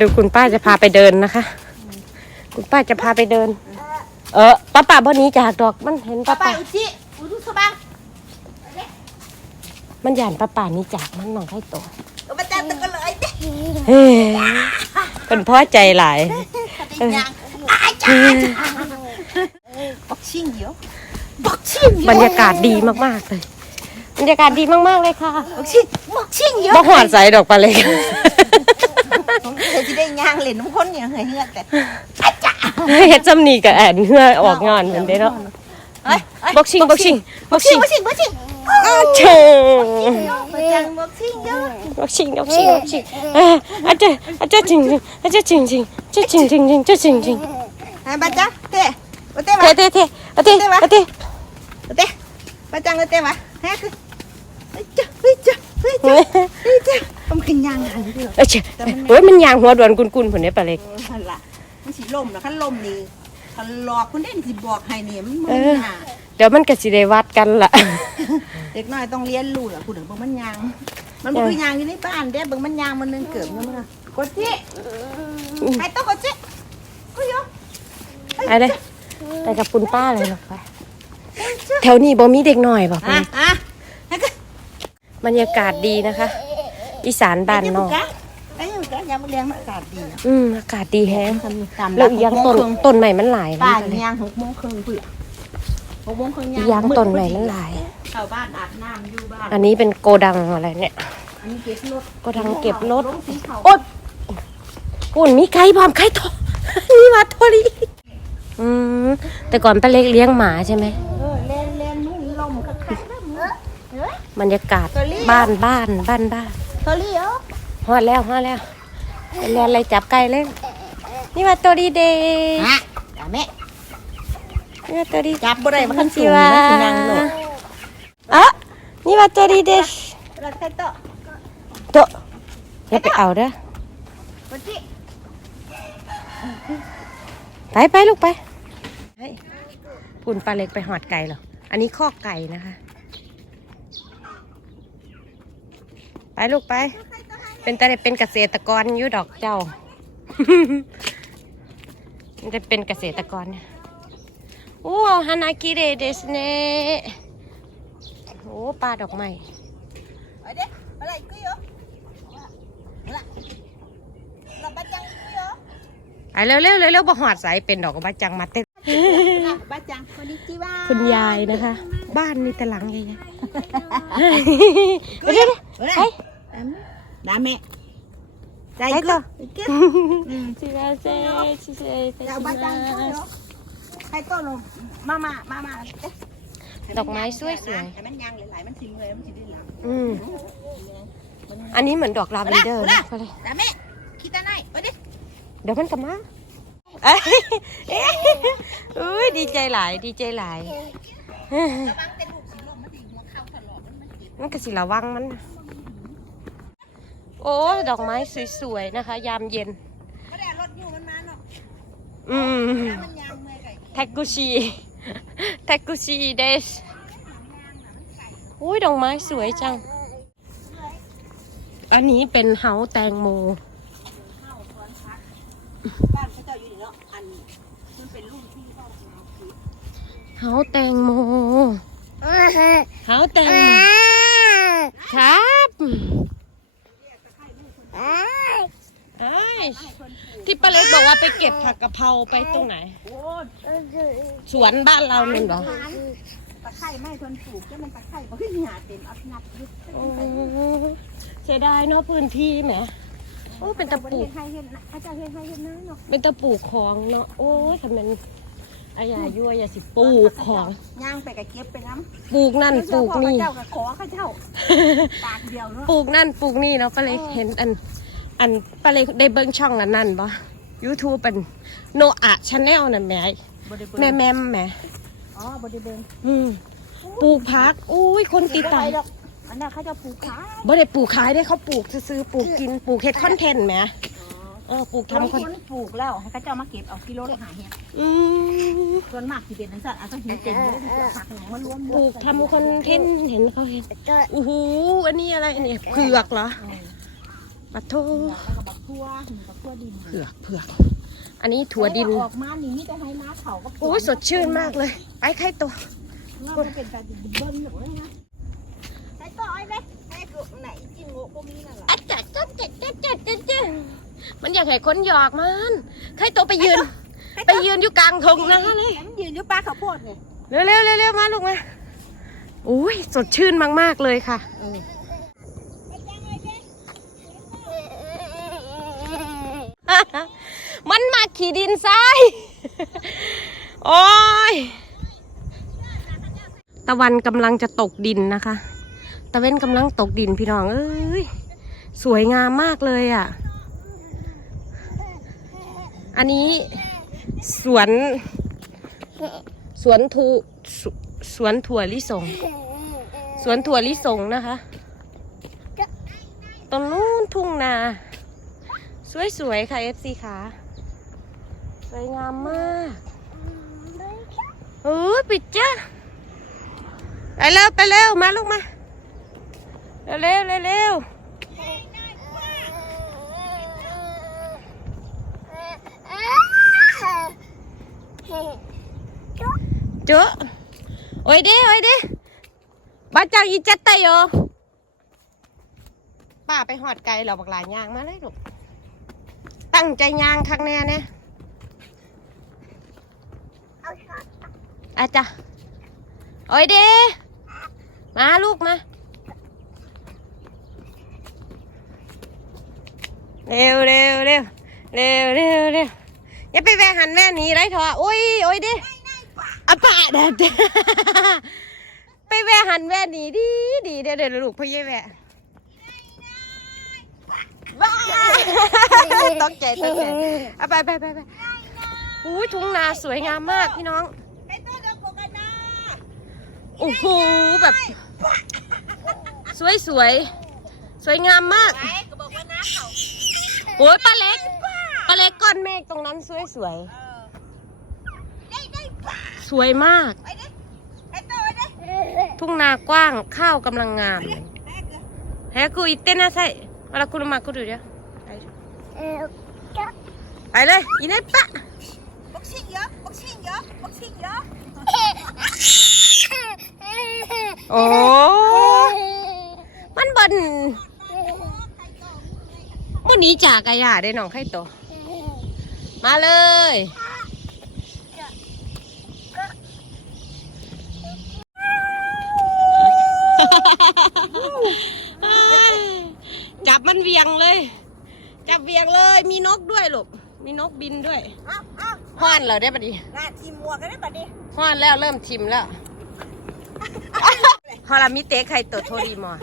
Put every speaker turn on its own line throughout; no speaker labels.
ดูคุณป้าจะพาไปเดินนะคะ คุณป้าจะพาไปเดิน เออป้าป่าบ่หนี้จากดอกมันเห็นป้า
Papa
ป่า
ici, urus sabang.
มันหยานป้าป่าหนี้จากมันน้องไข่ตัว
Kau baca tekel ai deh.
เฮ้ยเป็นเพราะใจหลาย
Yang. Aja. Boxing yo. Boxing
บรรยากาศดีมากๆเลย บรรยากาศดีมากๆเลยค่ะ
Boxing, boxing yo.
บ่หอดใส่ดอกปลาเล็ก
Saya tidak nyang lên nông con yang hơi ngợt đấy.
เฮ็ดจำนีกับแอนเพื่อออกงานเหมือนเด้เนาะ
Ơi, ơi,
boxing boxing boxing
boxing, boxing, boxing.
อ้าวเช
Bacang boxing yo.
boxing boxing boxing อะอาจจะอาจจะจริงจริงอาจจะจริงจริงจะจริงจริงจริงจะจริงจริง
Hai baca, teh. Ote
เท
ba,
เทเทเอาเทเอาเท
ote. Bacang ote ba. Hai tu. Aja, aja, aja, aja. Không kenyang hẳn được.
เอ้ยเชี่ยโอ้ยมันยางหัวด่วนกุนๆผุนได้ปลาเล็ก
นั่นล่ะมันสิล่มนะคันล่มนี่คันหลอกคุณเด่นสิบอกให้เนี่ยมันมึ
เอนอ
น่ะ
เดี๋ยวมันก็สิได้วัดกันล่ะ
เด็กน้อยต้องเรียนรู้ล่ะคุณเบิ่งมันยาง มันบ่คือยางอยู่ในบ้านเด้เบิ่งมันยางมันนึงเกิดมันน่ะกดจิไอ้ต้องกดจิกูยอ
ไปเลยไปกับคุณป้าเลยหรอกไป แถวนี้บ่มีเด็กน้อยบ่
อะอะให้ก็
บรรยากาศดีนะคะ อีสานบ้านนอก
ไอ้ยังกะยามมันแรงมันอากาศดีอะ
อืมอากาศดีแฮง
ตาม
แล้วอีกอยังต้นต้นใหม่มันหลายนะ
ป้า
ปลาเล็ก
ยาง6โมงครึ่งพุ่น6โมงครึ่ง
อีกอยังต้นใหม่มันหลาย
เข้าบ้านอาบน้ำอยู่บ้าน
อันนี้เป็นโกดังอะไรเนี่ย
อันนี้เก็บรถ
โกดังเก็บรถ
ลงสีขาว
โอ๊ยปุ่นมีไก่พร้อมไก่ทอมีมาทอรีอืมแต่ก่อนป้าเล็กเลี้ยงหมาใช่ไหม
เออเล่นเล่นนู่นลมคักๆแล้วมึงเอ้ย
บรรยากาศ
ตัวเลี้ยง
บ้านบ้านบ้านบ้าน
เธอเลี้ยว
ฮอดแล้วฮอดแล้วไปเรียนอะไรจับไก่เล่นนี่ว่าตัวดีเดย์
ฮะจ้าแม่
นี่ว่าตัวดี
จับบ่ได้มาขั้นสูง
ว่า
นะสินางโลก
อะนี่ว่าตัวดีเดย์
รักใครโตะ
โตะอย่าไปเอาเด้อ
ปจิ
ไปไปลูกไปไปปุ่นปลาเล็กไปหอดไก่เหรอ อันนี้ข้อกไก่นะคะ ไปลูกไป เป็นแต่เป็นเกษตรกรอยู่ดอกเจ้ามันจะเป็นเกษตรกรเนี่ยโอ้ฮานากิเรเดสเนโอ้ปลาดอกไม้
ไปเด้อะไรกูอยู่ละละบัจังกูอยู่
ไปเร็วเร็วเร็วเร็วบ่หอดสายเป็นดอกบัจังมาเต้น
ละบัจัง คนนี้จีว่า
คุณยายนะคะ บ้านนี่แต่หลังใหญ่ๆ
กู
เดี๋ยว
อยู่
เดี๋ยว
ไป
ไป
น้าแม่ใจ
ไป
กู
ต่อ
กูอืม
ชิบาเซชิเซ
ละบัจังกูอยู่ใครโตะลงมามามามาเอ๊ะ
ดอกไม้สวย
ให้มันยางหลายๆมันสิเมื่อยมันสิได้หลัง
ๆอืมอันนี้เหมือนดอกลาเวนเดอร์นะก็เลย
ละแม่คิดอะไรไปดิ
เดี๋ยวมันกลับมา เอ้ยเอ้ยอุ้ยดีใจหลายดีใจหลาย
ระวังเป็นลูกสีลมมันสิหัวเข่าตลอดมันมันเจ็บ
มันก็สิระวังมัน โอ้ยดอกไม้สวยๆนะคะ ยามเย็น
ไม่ได้รถอยู่มันมาเนาะ
อืม
ถ้ามันยางเมื่อยไก่
แท็กกุชีแท็กกุชีเดสอุ้ยดอกไม้สวยจัง อันนี้เป็นเฮาแตงโม
บ้านเขาเจ้าอยู่นี่เนาะอันนี้มันเป็นรุ่นที่เขาเอาคือ
เฮาแตงโมเฮาแตงโมครับไอ้ยที่ป้าเล็กบอกว่าไปเก็บผักกะเพราไปตรงไหน
โอ้
สวนบ้านเรานั่นเหรอ
ตะไคร้ไม่ทนปลูกแล้วมันตะไคร้บ่ขึ้นหยาเต็มอับนับยึด
โอ้เสียดายเนาะพื้นที่แหมโอ้เป็นตะปลูก
ให้เห็นนะอาจารย์เห็นให้เห็นนะเนาะ
เป็นตะปลูกของเนาะโอ้ยทำเป็น อายายั่วอย่าสิปลูกของ
ย่างไปกับเก็บไปน้ำ
ปลูกนั่นปลูกนี่
เจ้ากับขอข้าเจ้าปากเดียวเนาะ
ปลูกนั่นปลูกนี่เนาะป้าเล็กเห็นอัน อันป้าเล็กได้เบิ้งช่องอันนั่นปะยูทูบเป็นโนอะชาแนลน่ะแหม่
บริเว
แม่
ณ
แม่แหม่
อ๋อบริเวณ
อืมปลูกพักอุ้ยคนติดตาม
อันนั้นเขาจะปลูกขา
บ่ได้ปลูกขายได้เขาปลูกซื้อๆปลูกกินปลูกเฮ็ดคอนเทนต์แหม เออปลูก
ทำ
ทำ
ค
คอน
นปลูกแล้วให้เขาเจ้ามาเก็บเอากิโลละหาเฮีย
อืม
ส่วนมากที่เป็นนักสัตว์อาจจะหินเต็มเลยที่จะหักหนูมารวม
ปลูกทำคอนเทนต์เห็นเขาเห็นโอ้โหอันนี้อะไรอันนี้เผือกเหรอปะโท
แล้วก็บักทั่วกับทั่วดิน
เผือกเผือก อันนี้ถั่วดิน
ออกมานี่มีแต่ให้ม้าเขาก็
โอ้ยสดชื่นมากเลยไปไข่ตัว
ว่ามันเป็นแต่เบิ้ลหรือว่าไงไอ้ต่อยไหมไอ้กูไหนจิ้มโง่พวกนี้น่ะล่ะ
อะจัดจัดจัดจัดจัดจัดจัด มันอยากให้คนหยอกมันไข่ตัวไปยืน ไปยืนอยู่กลางทงนะเลย
มันยืนอยู่ปลาข้าวโพดไง
เร็วเร็วเร็วเร็วมาลูกมาโอ้ยสดชื่นมาก ๆ เลยค่ะมันมาขี่ดินทราย โอ้ย ตะวันกำลังจะตกดินนะคะ ตะเว้นกำลังตกดินพี่น้อง เอ้ย สวยงามมากเลยอะ อันนี้สวนสวนทูสสวนถั่วลิสง สวนถั่วลิสงนะคะ ตรงนู้นทุ่งนา สวยๆค่ะ FC ค่ะ สวยงามมากเออปิดจ้ะไปเร็วไปเร็วมาลูกมา เร็วเร็วเร็วเร็วเจอโอ้ยเด้โอ้ยเด้บ้าจังอีจัดไตโยป้าไปหอดไก่เหราบักหลายย่างมาเลยลูกตั้งใจยางข้างแน่เนี่ยอาจ้ะโอ้ยเด้มาลูกมาเร็วเร็วเร็วเร็วเร็วเร็ว อย่าไปแวะหันแวะหนีไรเถอะโอ้ยโอ้ยเด้อะป่าเด็ดไปแวะหันแวะหนีดีดีเดี๋ยวเดี๋ยวลูกพ่อเย่แวะบ้าตกใจตกใจเอาไปไปไปไปอุ้ยทุ่งนาสวยงามมากพี่น้อง
ไอ้ตัวเดียวกันนะ
โอ้โหแบบสวยสวย สวยงามมาก
ไอ้ก็บอกว่าน้าเขา
โอ้ยปลาเล็ก ปลาเล็กก้อนเมฆตรงนั้นสวยสวย
เออได้ได้ป่า
สวยมาก
ไอ้เด้ไอ้ตัวเด้
ทุ่งนากว้างข้าวกำลังงาม
แม่เกลือ
แฮกูอิเต้นนะใส่มาละคุณมาคุณดูเดี๋ยวไปไปเลยอีนี่ปะ
บ็อกซิ่งเยอะบ็อกซิ่งเยอะบ็อกซิ่งเยอะ
โอ้มันบนมันหนีจากกระยาได้น้องไข่โต มาเลย จับมันเวียงเลย จับเวียงเลย มีนกด้วยลูก มีนกบินด้วย
อ้าวอ้าว
ห้อนเหรอได้ปะดิ
น่าทีมมัวกันได้ปะดิ
ห้อนแล้วเริ่มทิมแล้วฮอลามิเตะไข่โตโทรีมอร์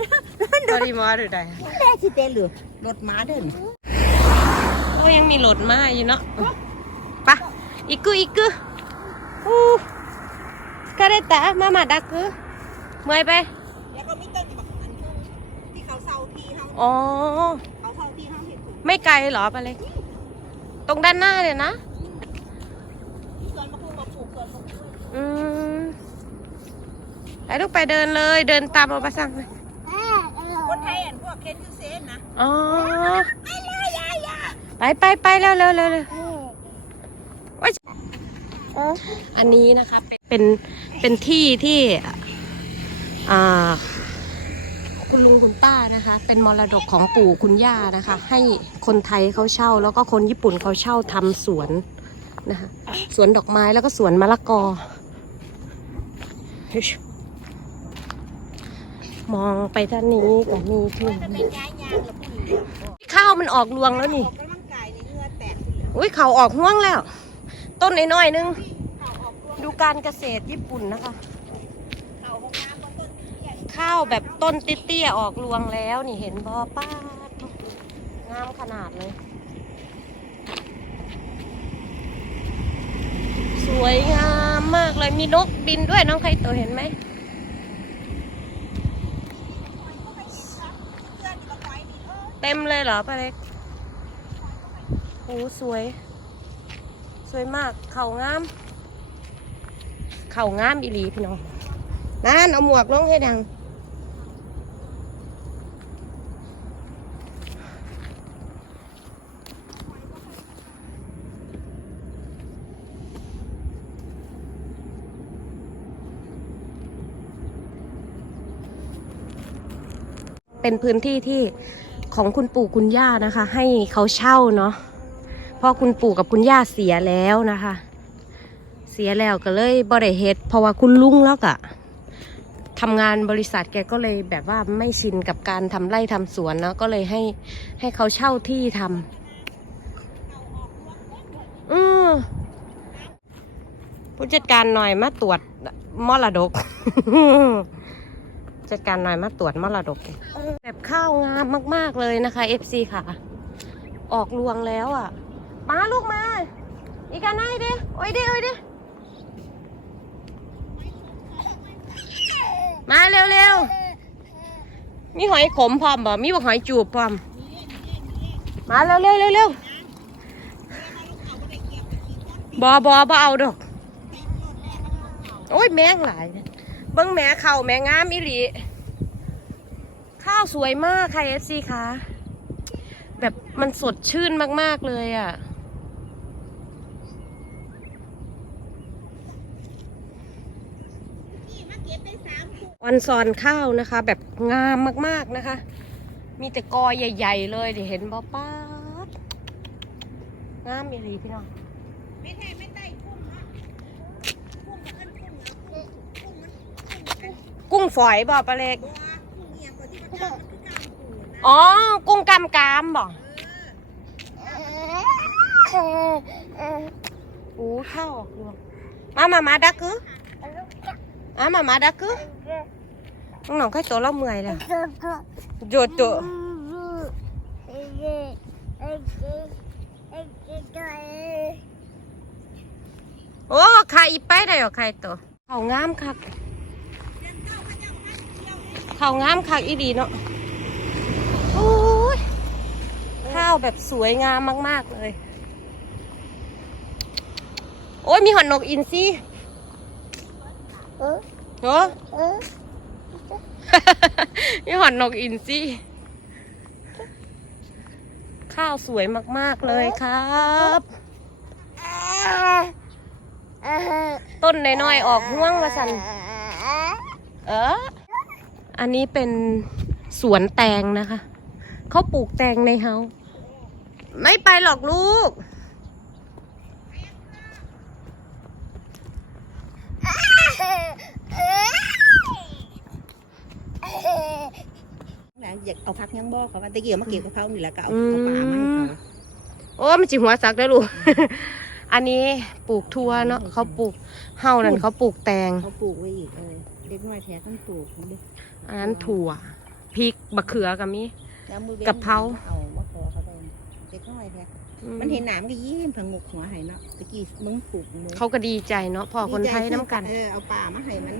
โทรีมอร์หรือใด
แม่ที่เต้นหรือรถม้าเดิน
โอ้ยังมีโหลดมาอยู่เนาะปะอีกกูอีกกูอู้กระเดตะมามาดักกูเมื่อยไป
แล้วก็มีต้นแบบอันทุ่งที่เขาเซาทีเขา
อ๋อ
เขาเซาทีเขาเห็นถูก
ไม่ไกลเหรอไปเลย ตรงด้านหน้าเลยนะ
ส่วนมะพร้าวมาปลูกส่วนมะพร้าว
อืมไปลูกไปเดินเลยเดินตามเอาไปสั่งเลย
คนไทยอะพวกเคนยูเซนนะ
อ๋อ
ไอ้ยายายา
ไปไปไปเร็วเร็วเร็วเร็วโอ๊ยอันนี้นะคะเป็นเป็นเป็นที่ที่อ่าคุณลุงคุณป้านะคะ เป็นมรดกของปู่คุณย่านะคะ ให้คนไทยเขาเช่า แล้วก็คนญี่ปุ่นเขาเช่าทำสวนนะคะสวนดอกไม้แล้วก็สวนมะละกอ มองไปด้านนี้ก็มีทุ่ง
จะเป็นย้ายยางหรือผู้หญิง
ข้าวมันออกรวงแล้วนี่
อุ้ยเขา
ออกห่วงแล้ว ต้นน้อยๆนึง ดูการเกษตรญี่ปุ่นนะคะ
ข้า
วแบบต้นเตี้ยๆออกรวงแล้วนี่เห็นบอป้างามขนาดเลย สวยงามมากเลยมีนกบินด้วยน้องใครตัวเห็นไหม
เพื่อนที่มาไว้นี่เออ
เต็มเลยเหรอป้าเล็ก โอ้สวย สวยมาก เข่างาม เข่างามอีหลีพี่น้องนั่นเอาหมวกลงให้ดัง เป็นพื้นที่ที่ของคุณปู่คุณย่านะคะ ให้เขาเช่าเนาะ ราะคุณปู่กับคุณย่าเสียแล้วนะคะ เสียแล้วก็เลยบริเฮ็ดเพราะว่าคุณลุงแล้วก็ทำงานบริษัทแกก็เลยแบบว่าไม่ชินกับการทำไร่ทำสวนเนาะก็เลยให้ให้เขาเช่าที่ทำอืผู้จัดการหน่อยมาตรวจมรดก จัดการหน่อยมาตรวจมรดก แบบข้าวงามมาก ๆ เลยนะคะ FC ค่ะ ออกรวงแล้วอะ มาลูกมา อีกอันไหนดิโอ้ยดิโอ้ยดิมาเร็วๆมีหอยขมพร้อมบ่ มีบ่หอยจูบพร้อม มาเร็วเร็วเร็วเร็วบ่บ่บ่เอาดอกโอ้ยแมงหลายเบิ้งแม่เข่าแม่งามอีหลีข้าวสวยมากค่ะเอฟซีคะแบบมันสดชื่นมาก ๆ เลยอะ วันซอนข้าวนะคะ แบบงามมากๆนะคะ มีแต่กอใหญ่ ๆ เลยเดี๋ยวเห็นบ่ป้าดงามอีหลีพี่น้อง
ไม่ใช่ไม่ได้กุ้งนะกุ้งมันกุ้งนะกุ้งกุ้งมันกุ้งมัน
กุ้งฝอยบ่ปลาเล็ก
ตัวกุ้งเอียงกว่าที่มันกล้ามมันคือกล้ามปูนะ
อ๋อ กุ้งกำกามบ่โอ้ข้าวออกรวงมามามาดักคืออะมามาดักคือ น้องน้องค่อยโตแล้วเมื่อยแล้วโจโจโอ้ไข่ไปได้หรอไข่โตเขางามคักเขางามคักอีดีเนาะโอ้ยข้าวแบบสวยงามมาก ๆ เลย โอ้ยมีหอนนกอินซี่เออ มีหอนนกอินซี่ ข้าวสวยมาก ๆ เลยครับ ต้นน้อยๆออกห่วงมาสันเออ อันนี้เป็นสวนแตงนะคะ เขาปลูกแตงในเฮา ไม่ไปหรอกลูก
นะ อยากเอาพักยังบอกเขาว่าตะเกียบมาเก็บกะเพรานี่แหละก็เอา
อืม
เอาปลามาให้เขา
โอ้มันจิหัวสักได้อลูก อันนี้ปลูกทั่วเนาะเขาปลูกเฮานั่นเขาปลูกแตง
เขาปลูกไว้อีกเออเล็กน้อยแท้ต้องปลูกดิ
อันนั้นถั่วพริกบะเขือกับมี
แล้วมือ
กะเพรา
เอาว่าขอเขาไปเล็กน้อยแท้
อื
มันเห็นหนามก็ยิ้มผงกหัวไหายเนาะตะกี้มึงปลูกมึง
เขาก็ดีใจเนาะพ่อคนไทยน้ำกัน
เออเอาป่ามาให้มัน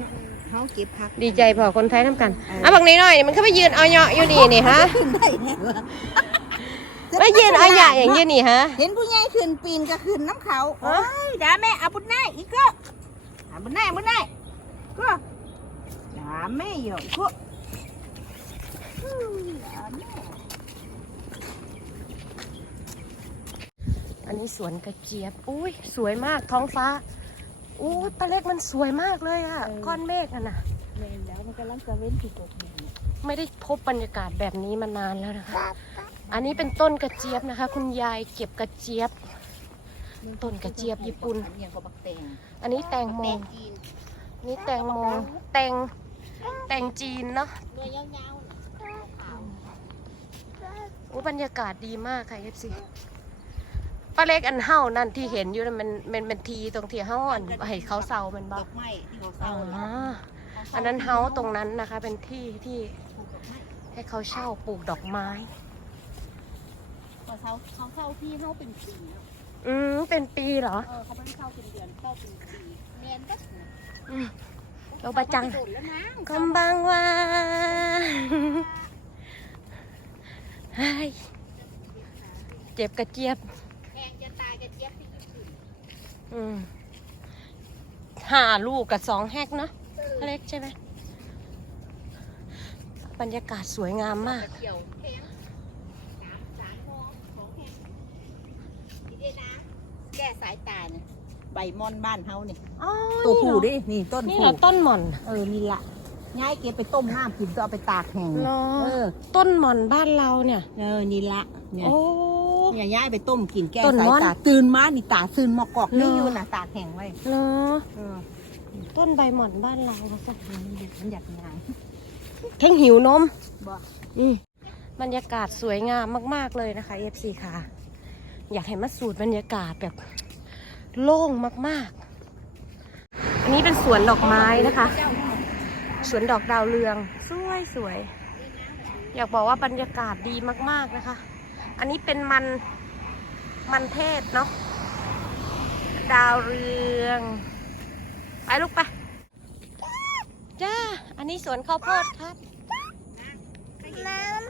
เขาเก็บผัก
ดีใจพ่อคนไทยน้ำกันอะบักนี้หน่อยมันเข้าไปยืนเอาเหยาะอยู่นี่นี่ฮะ
ได้แน่วะ
ไม่ยืนเอาเหยาะอย่างยืนนี่ฮะ
เห็นผู้ใหญ่ขึ้นปีนก็ขึ้นน้ำเขาโอ้ยด่าแม่เอาบุญนายอีกก็เอาบุญนายบุญนายก็ด่าแม่เหยอะก็ อืมด่าแม่
อันนี้สวนกระเจี๊ยบ อุ้ยสวยมากท้องฟ้า อู้ตะเล็กมันสวยมากเลยอะก้อนเมฆอะนะ
แม่นแล้วมันกำลังจะเว้นที่ตกอยู่
ไม่ได้พบบรรยากาศแบบนี้มานานแล้วนะคะ อันนี้เป็นต้นกระเจี๊ยบนะคะ คุณยายเก็บกระเจี๊ยบ ต้นกระเจี๊ยบญี่ปุ่น
อันนี้ก็บักแตง
อันนี้แตงโม
แตงจีน
นี่แตงโม แตง แตงจีนเนาะ
เนื้อยาวๆน่ะขาว
อู้บรรยากาศดีมากค่ะเอฟซี ป้าเล็กอันเฮ้านั่นที่เห็นอยู่นั่นมันมันเป็นทีตรงที่เฮ้าอันให้เขาเซามัน
ด
บ้า
อกไม้ที่เขา
อ๋
เศร้า
ออันนั้นเฮ้าตรงนั้นนะคะ เป็นที่ที่ให้เขาเช่าปลูกดอกไม้
เขาเศร้าเขาเศร้าที่เขาเป็นปีแล้ว
อืมเป็นปีเหรอ
เออเขาไม่ได้เข้าเป็นเดือนเข้าเป็นปีเรียนก็ถึง
อืมเราประจัง
เขาโดดแล้วนะ
คำบางว่าไฮ้ยเจ็บกระเจี๊ยบ
แพงจะตายกระเจี๊ยบที่ขึ้น
อืม ห้าลูกกับสองแฮกเนาะเล็กใช่ไหมบรรยากาศสวยงามมาก
กระเจียวแพงสามสามโมงของแพงนี่เด้นะแก้สายตาเนี่ยใบมอนบ้านเฮาเนี่ย
อ๋อ
ตัว
นี่
ผู้
เหรอ
ดิ นี่ต้น
นี่
ผู้
เหรอต้นหม่อน
เออ นี่ละย้ายเก็บไปต้มน้ำกินก็เอาไปตากแห้ง
เนาะ
เออ
ต้นหม่อนบ้านเราเนี่ย
เออ นี่ละเนี่ย
โอ้
เนี่ยย้ายไปต้มกินแก้
ต้น
สาย
ม่อน
ตาตื่นมานี่ตาตื่นมอกอก
เหรอ
นี่อยู่น่ะตากแห้งไว้
เนาะ
เออ
ต้นใบหม่อนบ้านเราเขาจะ
มันอยากงาน
ทั้งหิวนม
บ่
อืมบรรยากาศสวยงามมากๆเลยนะคะ FC ค่ะ อยากให้มาสูตรบรรยากาศแบบโล่งมากๆ อันนี้เป็นสวนดอกไม้นะคะ สวนดอกดาวเรือง สวยสวย อยากบอกว่าบรรยากาศดีมากๆนะคะ อันนี้เป็นมันมันเทศเนาะดาวเรือง ไปลูกไปจ้า อันนี้สวนข้าวโพดครับ
น้ำ